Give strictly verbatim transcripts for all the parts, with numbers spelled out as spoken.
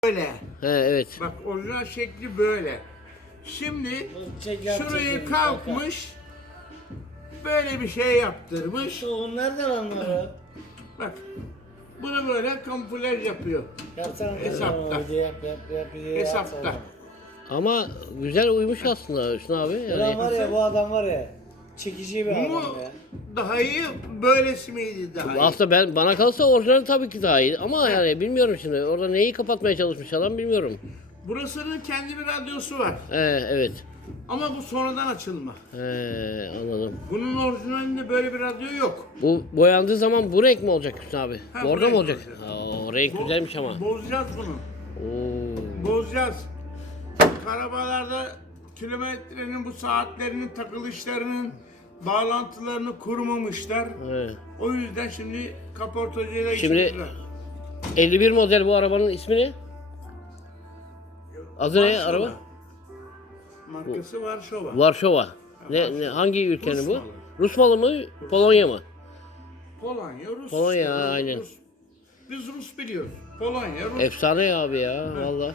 Böyle. He evet. Bak orijinal şekli böyle. Şimdi şurayı kalkmış, böyle bir şey yaptırmış. O nereden anlar? Bak, bunu böyle kamuflaj yapıyor. Yapsana. Hesapta. Yap yap yap yap. Hesapta. Ama güzel uymuş aslında Hüsnü abi. Ulan Yani var ya bu adam var ya. Çekici bir Bu mu adam ya. daha iyi, böylesi miydi daha iyi? aslında ben bana kalsa orijinal tabii ki daha iyi. Ama yani bilmiyorum şimdi. Orada neyi kapatmaya çalışmış adam bilmiyorum. Burasının kendi bir radyosu var. He evet. Ama bu sonradan açılma. He anladım. Bunun orijinalinde böyle bir radyo yok. Bu boyandığı zaman bu renk mi olacak Hüsnü abi? Ha, Bu bu orada renk mı olacak? olacak. Ha, o renk Bo- güzelmiş ama. Bozacağız bunu. Oo. Bozacağız. Arabalarda kilometrenin bu saatlerinin takılışlarının bağlantılarını kurmamışlar. He. O yüzden şimdi kaportacıyla Şimdi- işimiz var. elli bir model bu arabanın ismi ne? Adı ne Varşova. araba? Markası Varşova. Varşova. Ne, ne hangi ülkenin Rus bu? malı. Rus malı mı? Polonya mı? Polonya, Rus. Polonya, işte, Rus- aynen. Rus. Biz Rus biliyoruz. Polonya, Rus. Efsane ya abi ya valla.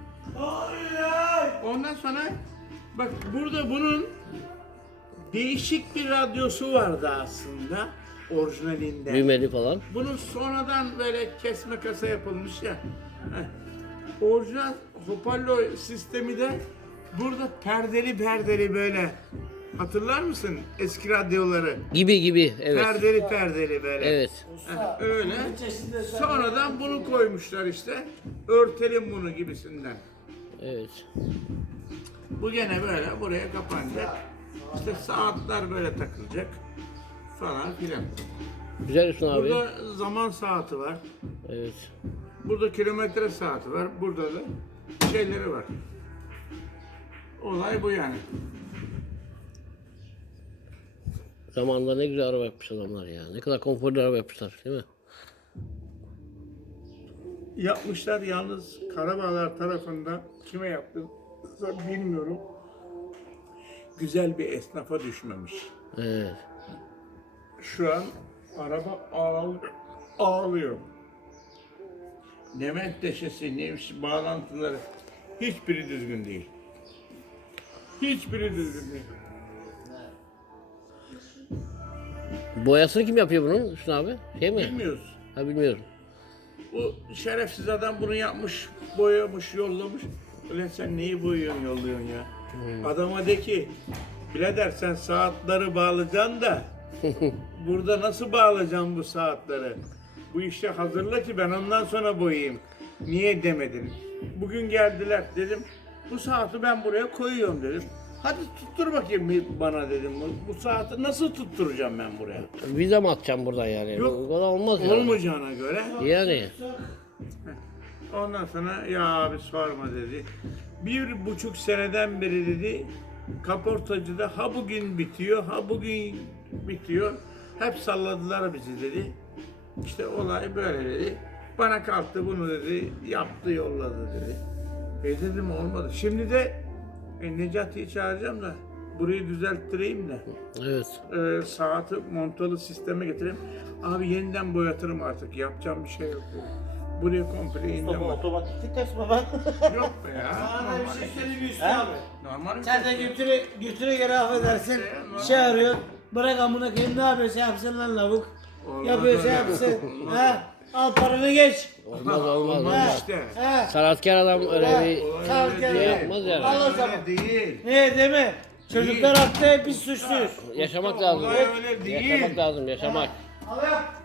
Ondan sonra bak burada bunun değişik bir radyosu vardı aslında orijinalinde. Düğmeli falan. Bunun sonradan böyle kesme kasa yapılmış ya. Heh. Orijinal hoparlör sistemi de burada perdeli perdeli böyle. Hatırlar mısın eski radyoları? Gibi gibi evet. Perdeli perdeli böyle. Evet. Heh, öyle. Sonradan bunu koymuşlar işte. Örtelim bunu gibisinden. Evet. Bu gene böyle buraya kapanacak. İşte saatler böyle takılacak falan filan. Güzel Hüsnü abi. Burada zaman saati var. Evet. Burada kilometre saati var. Burada da şeyleri var. Olay bu yani. Zamanında ne güzel araba yapmış adamlar ya. Ne kadar konforlu araba yapmışlar değil mi? Yapmışlar yalnız Karabağlar tarafından kime yaptı bilmiyorum. Güzel bir esnafa düşmemiş. Evet. Şu an araba ağl ağlıyor. Ne menteşesi, ne bağlantıları hiçbiri düzgün değil. Hiçbiri düzgün değil. Boyasını kim yapıyor bunun Hüsnü abi? Şey mi? Bilmiyoruz. Ha bilmiyorum. Bu şerefsiz adam bunu yapmış, boyamış, yollamış. Ulan sen neyi boyuyorsun, yolluyorsun ya? Adama de ki, birader sen saatleri bağlayacaksın da burada nasıl bağlayacağım bu saatleri? Bu işe hazırla ki ben ondan sonra boyayayım. Niye demedin? Bugün geldiler dedim, bu saati ben buraya koyuyorum dedim. Hadi tuttur bakayım bir bana dedim. Bu, bu saati nasıl tutturacağım ben buraya? Vize mi atacağım buradan yani? Yok, Bu kadar olmaz ya. Olmayacağına göre. Yani. Ondan sonra ya abi sorma dedi. Bir buçuk seneden beri dedi kaportacıda ha bugün bitiyor ha bugün bitiyor. Hep salladılar bizi dedi. İşte olay böyle dedi. Bana kalktı bunu dedi yaptı yolladı dedi. E dedim olmadı. Şimdi de e, Necati'yi çağıracağım da burayı düzelttireyim de Evet. e, saati montalı sisteme getireyim. Abi yeniden boyatırım artık yapacağım bir şey yok. Buraya komple yeniden Baba boy- otomatiklik kasma ben. Yok be ya. Bana bir normal şey işte. söyleyeyim Hüsnü He? abi. Normal Sen de işte. götüre, götüre göre affedersin. Normal. Şey arıyor. Bırak amına koyayım ne yapıyorsa yapsın lan lavuk. Olmaz Yapıyorsa öyle. yapsın. Olmaz. Ha? Al paranı geç. Olmaz olmaz. Olmaz olmaz. işte. Ha? Sanatkar adam öyle bir Olay Kalk öyle gel. değil. yapmaz yani. Al o Olay zaman. öyle değil. Ne değil mi? Çocuklar haklı hep biz suçluyuz. yaşamak Usta, lazım. olay öyle değil. Yaşamak lazım yaşamak. Al yap.